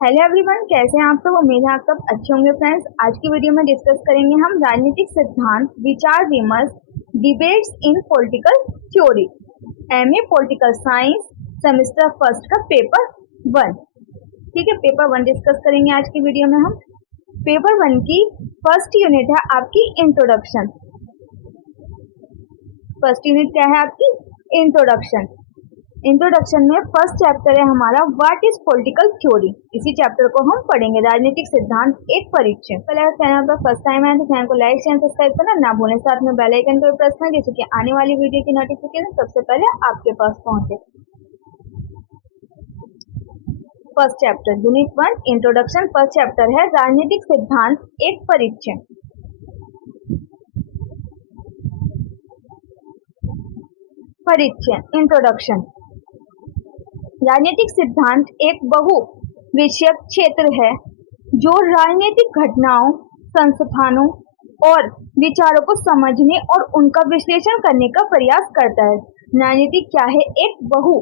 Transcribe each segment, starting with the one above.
Hello everyone, कैसे हैं आप सब। उम्मीद है आप सब अच्छे होंगे। फ्रेंड्स, आज की वीडियो में डिस्कस करेंगे हम राजनीतिक सिद्धांत, विचार विमर्श, डिबेट्स इन political theory, MA political science, semester first का पेपर 1। ठीक है, पेपर 1 डिस्कस करेंगे आज की वीडियो में हम। पेपर 1 की फर्स्ट यूनिट है आपकी इंट्रोडक्शन। फर्स्ट यूनिट क्या है आपकी? इंट्रोडक्शन। इंट्रोडक्शन में फर्स्ट चैप्टर है हमारा व्हाट इज पॉलिटिकल थ्योरी। इसी चैप्टर को हम पढ़ेंगे, राजनीतिक सिद्धांत एक परिचय। पहले चैनल पर फर्स्ट टाइम आए तो चैनल को लाइक शेयर सब्सक्राइब करना ना भूलें, साथ में बेल आइकन को प्रेस करें जिससे कि आने वाली वीडियो की नोटिफिकेशन सबसे पहले आपके पास पहुंचे। First chapter unit 1 introduction. First chapter है राजनीतिक सिद्धांत एक परिचय। परिचय, इंट्रोडक्शन। राजनीतिक सिद्धांत एक बहु विषयक क्षेत्र है जो राजनीतिक घटनाओं, संस्थानों और विचारों को समझने और उनका विश्लेषण करने का प्रयास करता है। राजनीति क्या है? एक बहु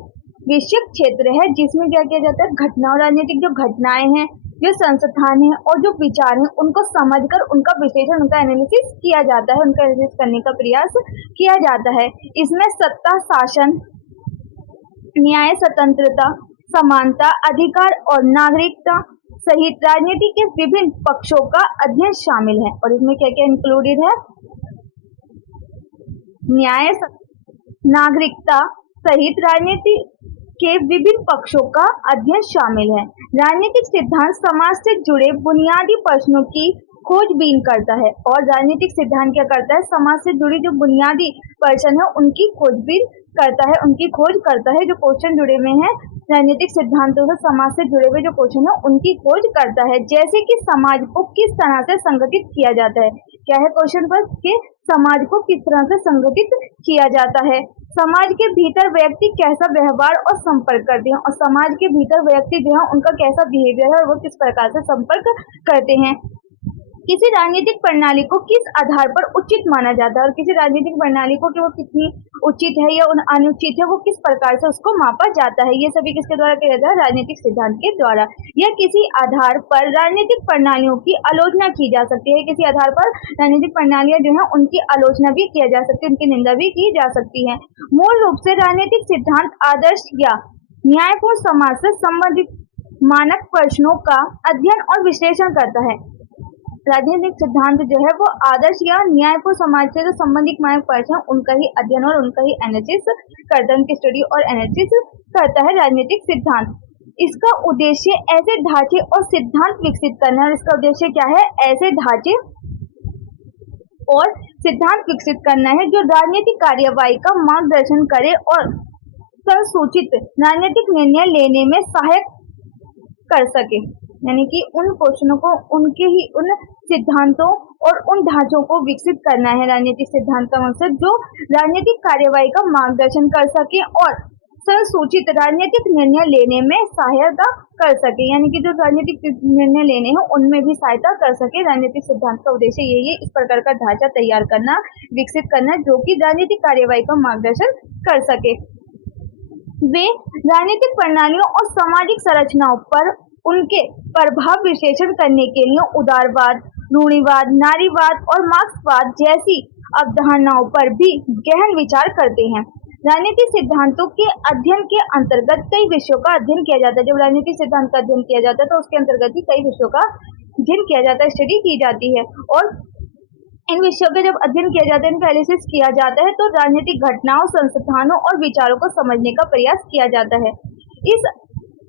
विषयक क्षेत्र है जिसमें क्या किया जाता है, घटनाओं, राजनीतिक जो घटनाएं हैं, जो संस्थान है और जो विचार हैं, उनको समझकर उनका विश्लेषण, उनका एनालिसिस किया जाता है, उनका एनालिसिस करने का प्रयास किया जाता है। इसमें सत्ता, शासन, न्याय, स्वतंत्रता, समानता, अधिकार और नागरिकता सहित राजनीति के विभिन्न पक्षों का अध्ययन शामिल है। और इसमें क्या क्या इंक्लूडेड है? न्याय, नागरिकता सहित राजनीति के विभिन्न पक्षों का अध्ययन शामिल है। राजनीतिक सिद्धांत समाज से जुड़े बुनियादी प्रश्नों की खोजबीन करता है। और राजनीतिक सिद्धांत क्या करता है? समाज से जुड़ी जो बुनियादी प्रश्न है उनकी खोजबीन करता है, उनकी खोज करता है। जो क्वेश्चन जुड़े हुए हैं राजनीतिक सिद्धांतों से, समाज से जुड़े हुए जो क्वेश्चन है उनकी खोज करता है। जैसे कि समाज को किस तरह से संगठित किया जाता है। क्या है क्वेश्चन पर? कि समाज को किस तरह से संगठित किया जाता है। समाज के भीतर व्यक्ति कैसा व्यवहार और संपर्क करते हैं, और समाज के भीतर व्यक्ति जो है उनका कैसा बिहेवियर है और वो किस प्रकार से संपर्क करते हैं। किसी राजनीतिक प्रणाली को किस आधार पर उचित माना जाता है, और किसी राजनीतिक प्रणाली को कि वो कितनी उचित है या अनुचित है, वो किस प्रकार से उसको मापा जाता है। ये सभी किसके द्वारा किया जाता है? राजनीतिक सिद्धांत के द्वारा। या किसी आधार पर राजनीतिक प्रणालियों की आलोचना की जा सकती है। किसी आधार पर राजनीतिक प्रणालियां जो है उनकी आलोचना भी किया जा सकती है, उनकी निंदा भी की जा सकती है। मूल रूप से राजनीतिक सिद्धांत आदर्श या न्यायपूर्ण समाज से संबंधित मानक प्रश्नों का अध्ययन और विश्लेषण करता है। राजनीतिक सिद्धांत जो है वो आदर्श या न्यायपूर्ण समाज से जो संबंधित मानक प्रश्न है उनका ही अध्ययन और उनका ही एनालिसिस करता है, उनकी स्टडी और एनालिसिस करता है राजनीतिक सिद्धांत। इसका उद्देश्य ऐसे ढांचे और सिद्धांत विकसित करना है। और इसका उद्देश्य क्या है? ऐसे ढांचे और सिद्धांत विकसित करना है जो राजनीतिक कार्यवाही का मार्गदर्शन करे और संसूचित राजनीतिक निर्णय लेने में सहायक कर सके। यानी कि उन क्वेश्चनों को, उनके ही उन सिद्धांतों और उन ढांचों को विकसित करना है। राजनीतिक सिद्धांत का मकसद जो राजनीतिक कार्यवाही का मार्गदर्शन कर सके और संसूचित राजनीतिक निर्णय लेने में सहायता कर सके। यानी कि जो राजनीतिक निर्णय लेने हैं उनमें भी सहायता कर सके। राजनीतिक सिद्धांत का उद्देश्य यही है, इस प्रकार का ढांचा तैयार करना, विकसित करना जो कि राजनीतिक कार्यवाही का मार्गदर्शन कर सके। वे राजनीतिक प्रणालियों और सामाजिक संरचनाओं पर उनके प्रभाव विश्लेषण करने के लिए उदारवाद, रूढ़िवाद, नारीवाद और मार्क्सवाद जैसी अवधारणाओं पर भी गहन विचार करते हैं। राजनीतिक सिद्धांतों के अध्ययन के अंतर्गत कई विषयों का अध्ययन किया जाता है। जब राजनीतिक सिद्धांत का अध्ययन किया जाता है तो उसके अंतर्गत ही कई विषयों का अध्ययन किया जाता है, स्टडी की जाती है। और इन विषयों का जब अध्ययन किया जाता है, इनका एनालिसिस किया जाता है, तो राजनीतिक घटनाओं, संस्थानों और विचारों को समझने का प्रयास किया जाता है। इस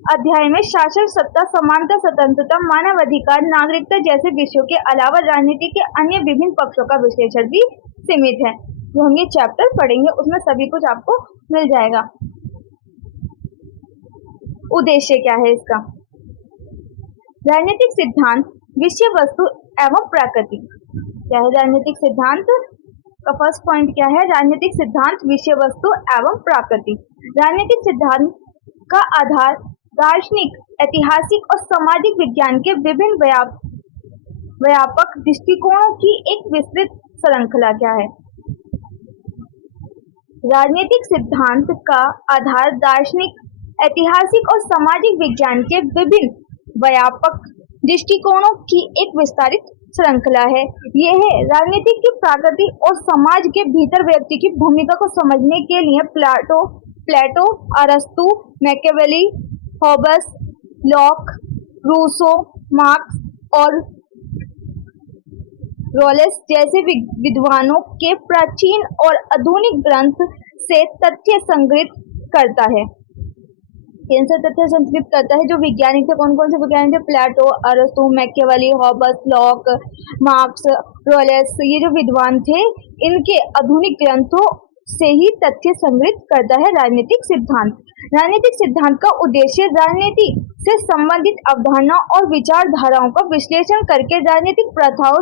अध्याय में शासन, सत्ता, समानता, स्वतंत्रता, मानव अधिकार, नागरिकता जैसे विषयों के अलावा राजनीति के अन्य विभिन्न पक्षों का विश्लेषण भी सीमित है। जो हम ये चैप्टर पढ़ेंगे उसमें सभी कुछ आपको मिल जाएगा। उद्देश्य क्या है इसका? राजनीतिक सिद्धांत, विषय वस्तु एवं प्रकृति। क्या है राजनीतिक सिद्धांत का फर्स्ट पॉइंट? क्या है राजनीतिक सिद्धांत? विषय वस्तु एवं प्रकृति। राजनीतिक सिद्धांत का आधार दार्शनिक, ऐतिहासिक और सामाजिक विज्ञान के विभिन्न व्यापक दृष्टिकोणों की एक विस्तृत श्रृंखला। क्या है राजनीतिक सिद्धांत का आधार दार्शनिक, ऐतिहासिक और सामाजिक विज्ञान के विभिन्न व्यापक दृष्टिकोणों की एक विस्तारित श्रृंखला है। यह राजनीति की प्रकृति और समाज के भीतर व्यक्ति की भूमिका को समझने के लिए प्लेटो, अरस्तु, Machiavelli, Hobbes, Locke, Rousseau, Marx और रॉलेस जैसे विद्वानों के प्राचीन और आधुनिक ग्रंथ से तथ्य संग्रहित करता है। इनसे तथ्य संग्रहित करता है। जो वैज्ञानिक थे, कौन कौन से वैज्ञानिक थे? प्लेटो, अरस्तु, मैकियावेली, हॉब्स, लॉक, मार्क्स, रॉलेस, ये जो विद्वान थे, इनके आधुनिक ग्रंथों से ही तथ्य संग्रहित करता है राजनीतिक सिद्धांत। राजनीतिक सिद्धांत का उद्देश्य राजनीति से संबंधित अवधारणा और विचारधाराओं का विश्लेषण करके राजनीतिक प्रथाओं,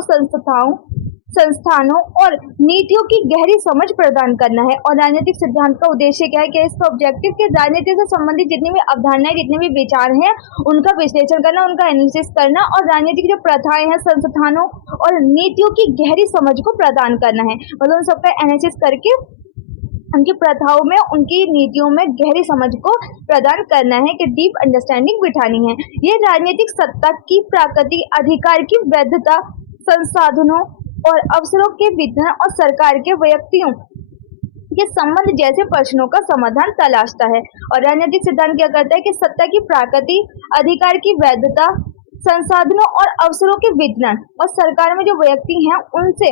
संस्थानों और नीतियों की गहरी समझ प्रदान करना है। और राजनीतिक सिद्धांत का उद्देश्य क्या है? कि इसका ऑब्जेक्टिव कि राजनीति से संबंधित जितनी भी अवधारणाएं, जितने भी विचार हैं, उनका विश्लेषण करना, उनका एनालिसिस करना और राजनीति की जो प्रथाएं हैं, संस्थानों और नीतियों की गहरी समझ को प्रदान करना है। मतलब उन सबका एनालिसिस करके उनकी प्रथाओं में, उनकी नीतियों में गहरी समझ को प्रदान करना है, कि डीप अंडरस्टैंडिंग बिठानी है। ये राजनीतिक सत्ता की प्रकृति, अधिकार की वैधता, संसाधनों और अवसरों के वितरण और सरकार के व्यक्तियों के संबंध जैसे प्रश्नों का समाधान तलाशता है। और राजनीतिक सिद्धांत क्या करता है? कि सत्ता की प्रकृति, अधिकार की वैधता, संसाधनों और अवसरों के वितरण और सरकार में जो व्यक्ति हैं, उनसे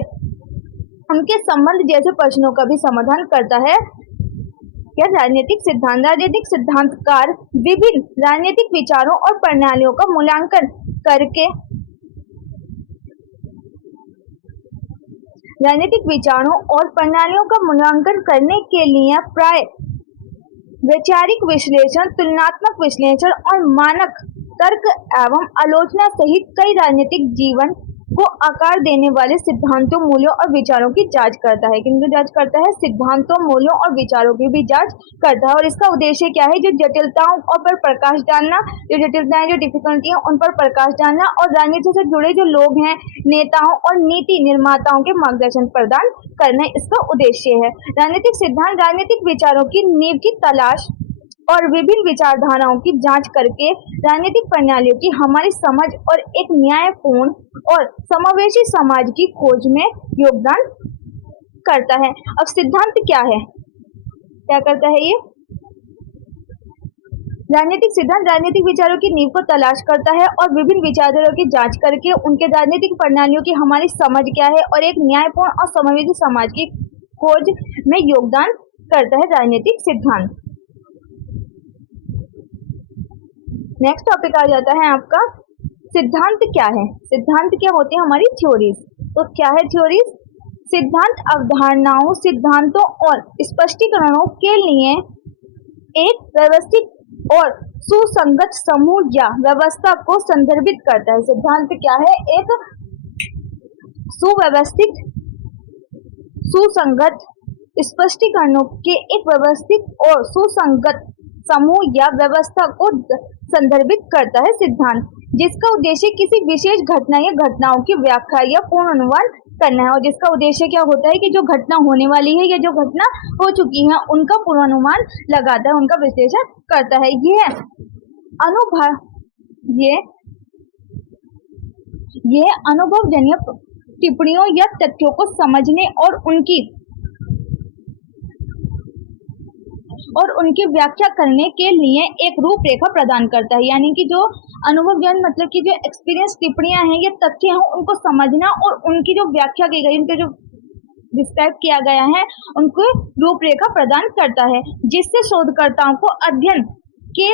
उनके संबंध जैसे प्रश्नों का भी समाधान करता है। क्या राजनीतिक सिद्धांत? राजनीतिक सिद्धांतकार विभिन्न राजनीतिक विचारों और प्रणालियों का मूल्यांकन करके राजनीतिक विचारों और प्रणालियों का मूल्यांकन करने के लिए प्राय वैचारिक विश्लेषण, तुलनात्मक विश्लेषण और मानक तर्क एवं आलोचना सहित कई राजनीतिक जीवन को आकार देने वाले सिद्धांतों, मूल्यों और विचारों की जांच करता है। किनको जांच करता है? सिद्धांतों, मूल्यों और विचारों की भी जांच करता है। और इसका उद्देश्य क्या है? जो जटिलताओं पर प्रकाश डालना, जो जटिलताएं, जो डिफिकल्टी है, उन पर प्रकाश डालना और राजनीति से जुड़े जो लोग हैं, नेताओं और नीति निर्माताओं के मार्गदर्शन प्रदान करना इसका उद्देश्य है। राजनीतिक सिद्धांत राजनीतिक विचारों की नींव की तलाश और विभिन्न विचारधाराओं की जांच करके राजनीतिक प्रणालियों की हमारी समझ और एक न्यायपूर्ण और समावेशी समाज की खोज में योगदान करता है। अब सिद्धांत क्या है? क्या करता है ये? राजनीतिक सिद्धांत राजनीतिक विचारों की नींव को तलाश करता है और विभिन्न विचारधाराओं की जांच करके उनके राजनीतिक प्रणालियों की हमारी समझ क्या है और एक न्यायपूर्ण और समावेशी समाज की खोज में योगदान करता है राजनीतिक सिद्धांत। नेक्स्ट टॉपिक आ जाता है आपका सिद्धांत क्या है? सिद्धांत क्या होते हैं? हमारी थ्योरीज। तो क्या है थ्योरीज? सिद्धांत अवधारणाओं, सिद्धांतों और स्पष्टीकरणों के लिए एक व्यवस्थित और सुसंगत समूह या व्यवस्था को संदर्भित करता है। सिद्धांत क्या है? एक सुव्यवस्थित, सुसंगत स्पष्टीकरणों के एक व्यवस्थित और सुसंगत समूह या व्यवस्था को संदर्भित करता है सिद्धांत, जिसका उद्देश्य किसी विशेष घटना या घटनाओं की व्याख्या या पूर्वानुमान करना है। और जिसका उद्देश्य क्या होता है? कि जो घटना होने वाली है या जो घटना हो चुकी है, उनका पूर्वानुमान लगाता है, उनका विश्लेषण करता है। यह अनुभवजन्य टिप्पणियों या तथ्यों को समझने और उनकी व्याख्या करने के लिए एक रूपरेखा प्रदान करता है। यानी कि जो अनुभवजन्य मतलब कि जो एक्सपीरियंस टिप्पणियां हैं या तथ्य हैं, उनको समझना और उनकी जो व्याख्या की गई, उनके जो डिस्क्राइब किया गया है, उनको रूपरेखा प्रदान करता है, जिससे शोधकर्ताओं को अध्ययन के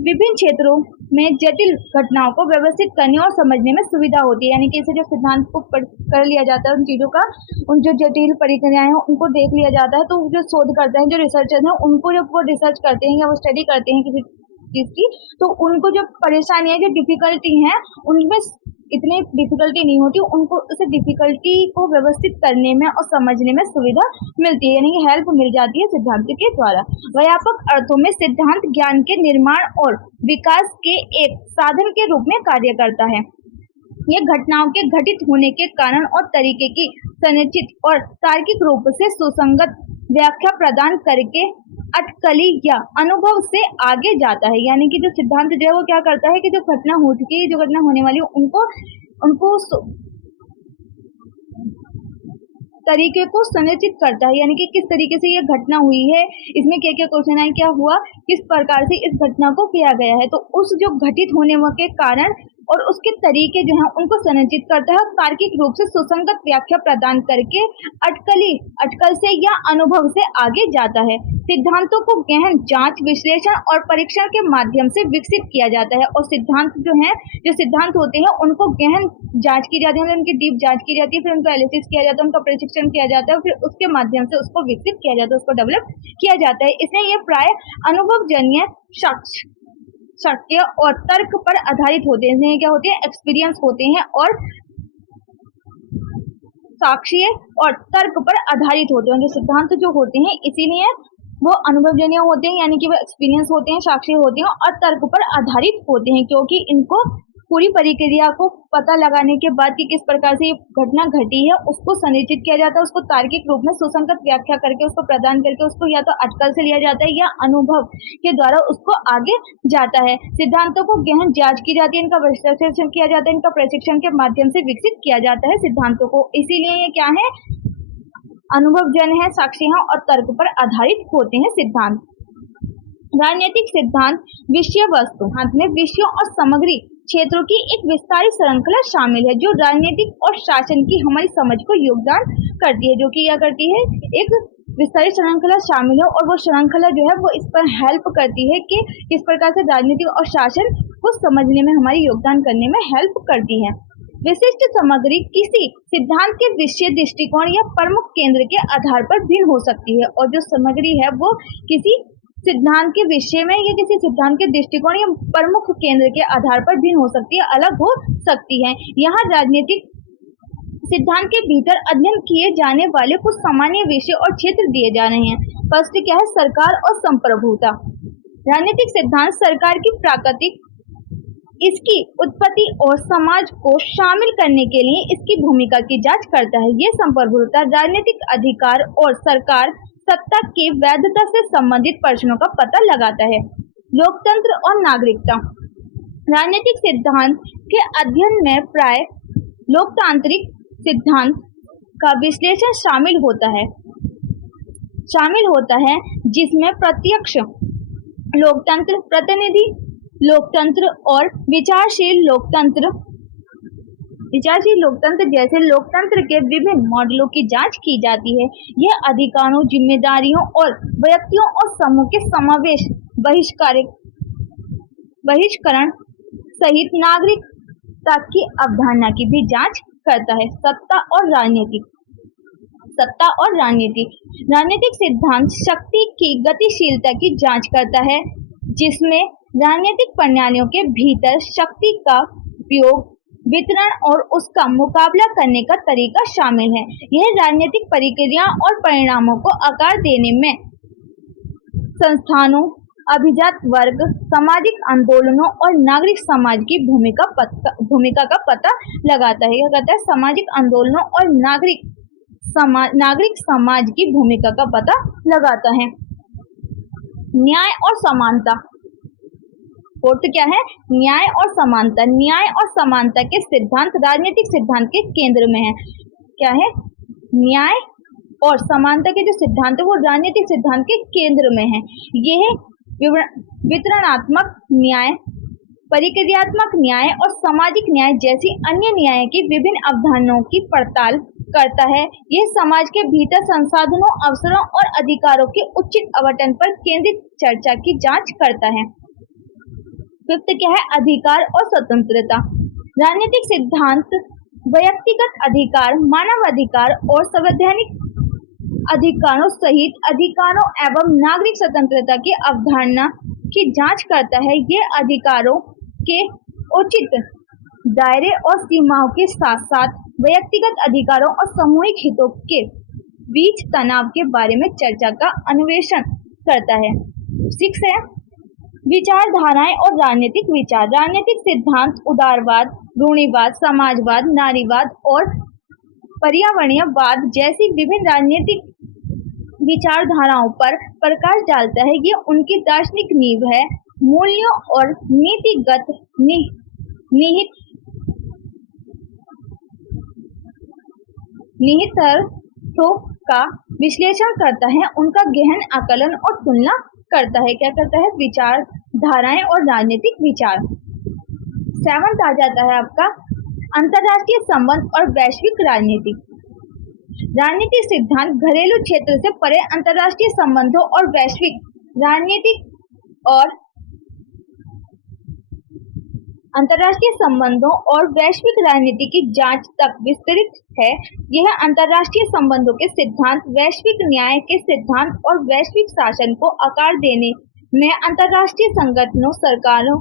विभिन्न क्षेत्रों में जटिल घटनाओं को व्यवस्थित करने और समझने में सुविधा होती है। यानी कि इसे जो सिद्धांत को कर लिया जाता है, उन चीजों का, उन जो जटिल प्रक्रियाएं हैं उनको देख लिया जाता है, तो जो शोध करते हैं, जो रिसर्चर हैं, उनको जब वो रिसर्च करते हैं या वो स्टडी करते हैं किसी चीज की, तो उनको जो परेशानियां, जो डिफिकल्टी है, उनमें इतनी डिफिकल्टी नहीं होती, उनको उस डिफिकल्टी को व्यवस्थित करने में और समझने में सुविधा मिलती है, यानी कि हेल्प मिल जाती है सिद्धांत के द्वारा। व्यापक अर्थों में सिद्धांत ज्ञान के निर्माण और विकास के एक साधन के रूप में कार्य करता है। ये घटनाओं के घटित होने के कारण और तरीके की संरचित और तार्किक रूप से सुसंगत व्याख्या प्रदान करके अटकली या अनुभव से आगे जाता है। यानी कि जो सिद्धांत जो है वो क्या करता है कि जो घटना हो चुकी है, जो घटना होने वाली है, उनको तरीके को संरचित करता है। यानी कि किस तरीके से ये घटना हुई है, इसमें क्या क्या क्वेश्चन आए, क्या हुआ, किस प्रकार से इस घटना को किया गया है, तो उस जो घटित होने के कारण और उसके तरीके जो हैं उनको संरचित करता है और तार्किक रूप से सुसंगत व्याख्या प्रदान करके अटकल से या अनुभव से आगे जाता है। सिद्धांतों को गहन जांच, विश्लेषण और परीक्षण के माध्यम से विकसित किया जाता है और सिद्धांत जो सिद्धांत होते हैं उनको गहन जांच की जाती है, उनकी डीप जांच की जाती है, फिर उनका एनालिसिस किया जाता है, उनका परीक्षण किया जाता है, फिर उसके माध्यम से उसको विकसित किया जाता है, उसको डेवलप किया जाता है। इसलिए ये प्राय अनुभवजन्य शक्य और तर्क पर आधारित होते हैं। इसमें क्या होते हैं, एक्सपीरियंस होते हैं और साक्ष्य और तर्क पर आधारित होते हैं। जो सिद्धांत जो होते हैं इसीलिए वो अनुभवजन्य होते हैं, यानी कि वो एक्सपीरियंस होते हैं, साक्ष्य होते हैं और तर्क पर आधारित होते हैं, क्योंकि इनको पूरी प्रक्रिया को पता लगाने के बाद कि किस प्रकार से ये घटना घटी है उसको संरचित किया जाता है, उसको तार्किक रूप में सुसंगत व्याख्या करके उसको प्रदान करके उसको या तो अटकल से लिया जाता है या अनुभव के द्वारा उसको आगे जाता है। सिद्धांतों को गहन जांच की जाती है, इनका विश्लेषण किया जाता है, इनका प्रशिक्षण के माध्यम से विकसित किया जाता है सिद्धांतों को। इसीलिए ये क्या है, अनुभवजन्य है, साक्षी है और तर्क पर आधारित होते हैं सिद्धांत। राजनीतिक सिद्धांत विषय वस्तु में विषयों और सामग्री क्षेत्रों की एक विस्तारित श्रृंखला शामिल है जो राजनीतिक और शासन की हमारी समझ को योगदान करती है, जो कि क्या करती है, एक विस्तारित श्रृंखला शामिल है और वो श्रृंखला जो है वो इस पर हेल्प करती है कि किस प्रकार से राजनीतिक और शासन को समझने में हमारी योगदान करने में हेल्प करती है। विशिष्ट सामग्री किसी सिद्धांत के विषय, दृष्टिकोण या प्रमुख केंद्र के आधार पर भिन्न हो सकती है और जो सामग्री है वो किसी सिद्धांत के विषय में या किसी सिद्धांत के दृष्टिकोण या प्रमुख केंद्र के आधार पर भिन्न हो सकती है, अलग हो सकती है। यहाँ राजनीतिक सिद्धांत के भीतर अध्ययन किए जाने वाले कुछ सामान्य विषय और क्षेत्र दिए जा रहे हैं। फर्स्ट क्या है, सरकार और संप्रभुता। राजनीतिक सिद्धांत सरकार की प्रकृति, इसकी उत्पत्ति और समाज को शामिल करने के लिए इसकी भूमिका की जांच करता है। ये संप्रभुता राजनीतिक अधिकार और सरकार सत्ता की वैधता से संबंधित प्रश्नों का पता लगाता है। लोकतंत्र और नागरिकता। राजनीतिक सिद्धांत के अध्ययन में प्राय लोकतांत्रिक सिद्धांत का विश्लेषण शामिल होता है जिसमें प्रत्यक्ष लोकतंत्र, प्रतिनिधि लोकतंत्र और विचारशील लोकतंत्र जैसे लोकतंत्र के विभिन्न मॉडलों की जांच की जाती है। यह अधिकारों, जिम्मेदारियों और व्यक्तियों और समूह के समावेश, बहिष्करण सहित नागरिकता की अवधारणा की भी जांच करता है। सत्ता और राजनीति। राजनीतिक सिद्धांत शक्ति की गतिशीलता की जांच करता है, जिसमें राजनीतिक प्रणालियों के भीतर शक्ति का उपयोग, वितरण और उसका मुकाबला करने का तरीका शामिल है। यह राजनीतिक प्रक्रिया और परिणामों को आकार देने में संस्थानों, अभिजात वर्ग, सामाजिक आंदोलनों और नागरिक समाज की भूमिका का पता लगाता है। यह कहता है सामाजिक आंदोलनों और नागरिक समाज की भूमिका का पता लगाता है। न्याय और समानता। फोर्थ क्या है, न्याय और समानता। न्याय और समानता के सिद्धांत राजनीतिक सिद्धांत के केंद्र में है। क्या है, न्याय और समानता के जो सिद्धांत है वो राजनीतिक सिद्धांत के केंद्र में है। यह वितरणात्मक न्याय, प्रक्रियात्मक न्याय और सामाजिक न्याय जैसी अन्य न्याय की विभिन्न अवधारणाओं की पड़ताल करता है। यह समाज के भीतर संसाधनों, अवसरों और अधिकारों के उचित आवंटन पर केंद्रित चर्चा की जांच करता है। फिफ्थ क्या है, अधिकार और स्वतंत्रता। राजनीतिक सिद्धांत व्यक्तिगत अधिकार, मानव अधिकार और संवैधानिक अधिकारों सहित अधिकारों एवं नागरिक स्वतंत्रता की अवधारणा की जांच करता है। ये अधिकारों के उचित दायरे और सीमाओं के साथ साथ व्यक्तिगत अधिकारों और सामूहिक हितों के बीच तनाव के बारे में चर्चा का अन्वेषण करता है। 6 है, विचारधाराएं और राजनीतिक विचार। राजनीतिक सिद्धांत उदारवाद, रूढ़िवाद, समाजवाद, नारीवाद और पर्यावरणीयवाद जैसी विभिन्न राजनीतिक विचारधाराओं पर प्रकाश डालता है। ये उनकी दार्शनिक नींव है। मूल्यों और नीतिगत निहितार्थों का विश्लेषण करता है, उनका गहन आकलन और तुलना करता है। क्या करता है? विचारधाराएं और राजनीतिक विचार। 7th आ जाता है आपका अंतरराष्ट्रीय संबंध और वैश्विक राजनीति। राजनीतिक सिद्धांत घरेलू क्षेत्र से परे अंतरराष्ट्रीय संबंधों और वैश्विक राजनीतिक और अंतरराष्ट्रीय संबंधों और वैश्विक राजनीति की जांच तक विस्तृत है। यह अंतरराष्ट्रीय संबंधों के सिद्धांत, वैश्विक न्याय के सिद्धांत और वैश्विक शासन को आकार देने में अंतरराष्ट्रीय संगठनों, सरकारों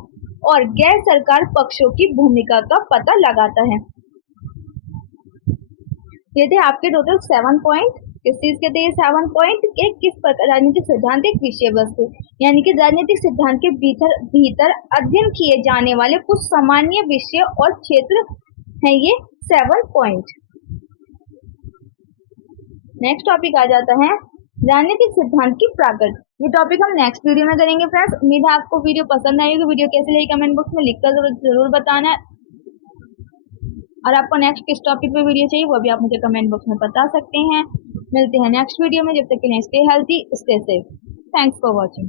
और गैर सरकार पक्षों की भूमिका का पता लगाता है। ये थे आपके टोटल 7 पॉइंट। किस चीज के थे ये 7 पॉइंट के? किस प्रकार राजनीतिक सिद्धांत एक विषय वस्तु, यानी कि राजनीतिक सिद्धांत के भीतर अध्ययन किए जाने वाले कुछ सामान्य विषय और क्षेत्र हैं ये 7 पॉइंट। नेक्स्ट टॉपिक आ जाता है राजनीतिक सिद्धांत की प्रकृति। ये टॉपिक हम नेक्स्ट वीडियो में करेंगे फ्रेंड्स। उम्मीद है आपको वीडियो पसंद आई होगी। वीडियो कैसी लगी कमेंट बॉक्स में लिखकर जरूर बताना। और आपको नेक्स्ट किस टॉपिक पे वीडियो चाहिए वो भी आप मुझे कमेंट बॉक्स में बता सकते हैं। मिलते हैं नेक्स्ट वीडियो में। जब तक के लिए stay healthy, stay safe. Thanks for watching.